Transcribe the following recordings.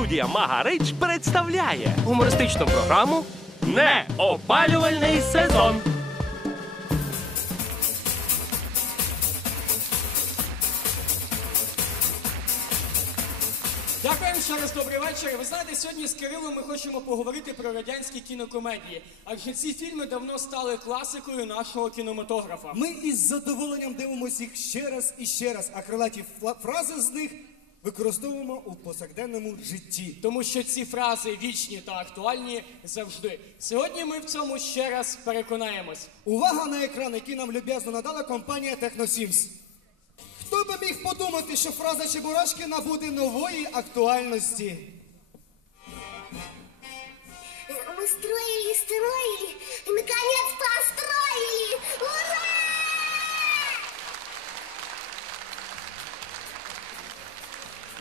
Студія Магарич представляє Гумористичну програму неопалювальний сезон. Дякуємо ще раз добрий вечір. Ви знаєте, сьогодні з Кирилом ми хочемо поговорити про радянські кінокомедії. Адже ці фільми давно стали класикою нашого кінематографа. Ми із задоволенням дивимося їх ще раз і ще раз, а крилаті фла- фрази з них використовуємо у повсякденному житті. Тому що ці фрази вічні та актуальні завжди. Сьогодні ми в цьому ще раз переконаємось. Увага на екран, який нам люб'язно надала компанія TechnoSims. Хто би міг подумати, що фраза Чебурашки набуде нової актуальності?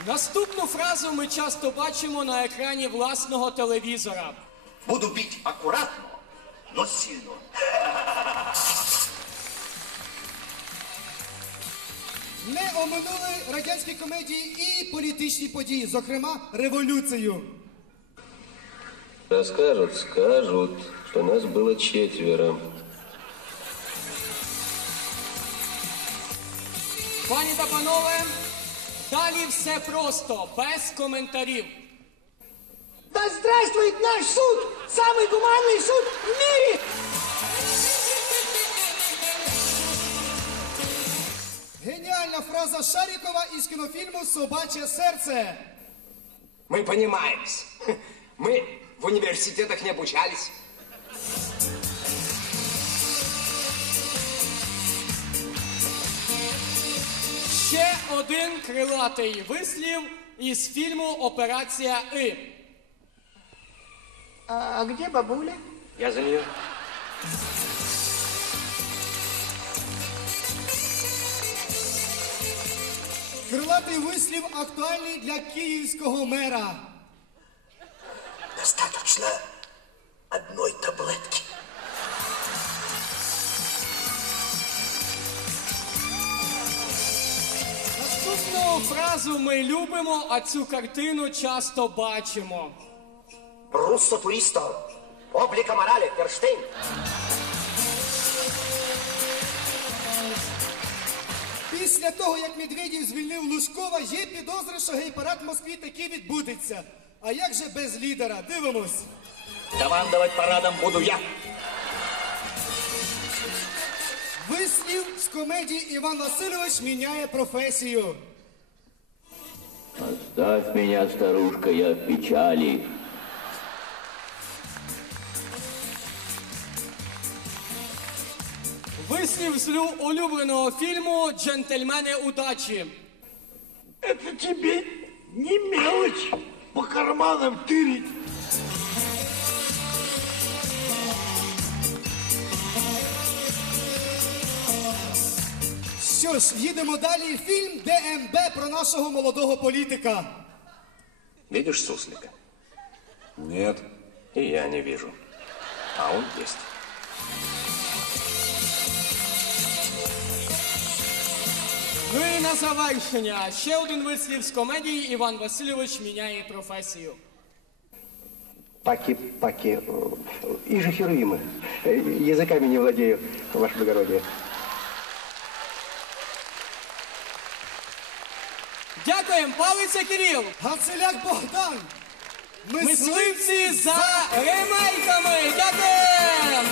Наступну фразу ми часто бачимо на екрані власного телевізора. Буду бить аккуратно, но сильно. Не оминули радянські комедії і політичні події, зокрема революцію. Расскажут, скажут, что нас было четверо. Пані та панове, далі все просто, без коментарів. Да здравствует наш суд! Самый гуманный суд в мире! Геніальна фраза Шарікова із кінофільму Собаче серце. Мы понимаемся. Мы в университетах не обучались. Ще один крилатий вислів із фільму Операція И. А, а где бабуля? Я за нее. Крилатий вислів актуальний для київського мера. Достаточно одной таблетки. Фразу ми любимо, а цю картину часто бачимо. Руссо туристо. Облика морали, Ферштейн. Після того, як Медведєв звільнив Лужкова, є підозри, що гей-парад в Москві таки відбудеться. А як же без лідера? Дивимось. Командовать парадом буду я. Вислів з комедії Іван Васильович міняє професію. Оставь меня, старушка, я в печали. Вислів з лю- улюбленого фільму Джентльмени удачі. Это тебе не мелочь по карманам тырить. Що ж, їдемо далі. Фільм ДМБ про нашого молодого політика. Видишь суслика? Нет. И я не вижу. А он есть. Ну і на завершення ще один вислів з комедії Іван Васильович міняє професію. Паки-паки. И же херувимы. Э, Языками не владею, ваше благородие. Дякуємо, Павлиця Кирил. Гацеляк Богдан. Мисливці за ремейками. Дякуємо.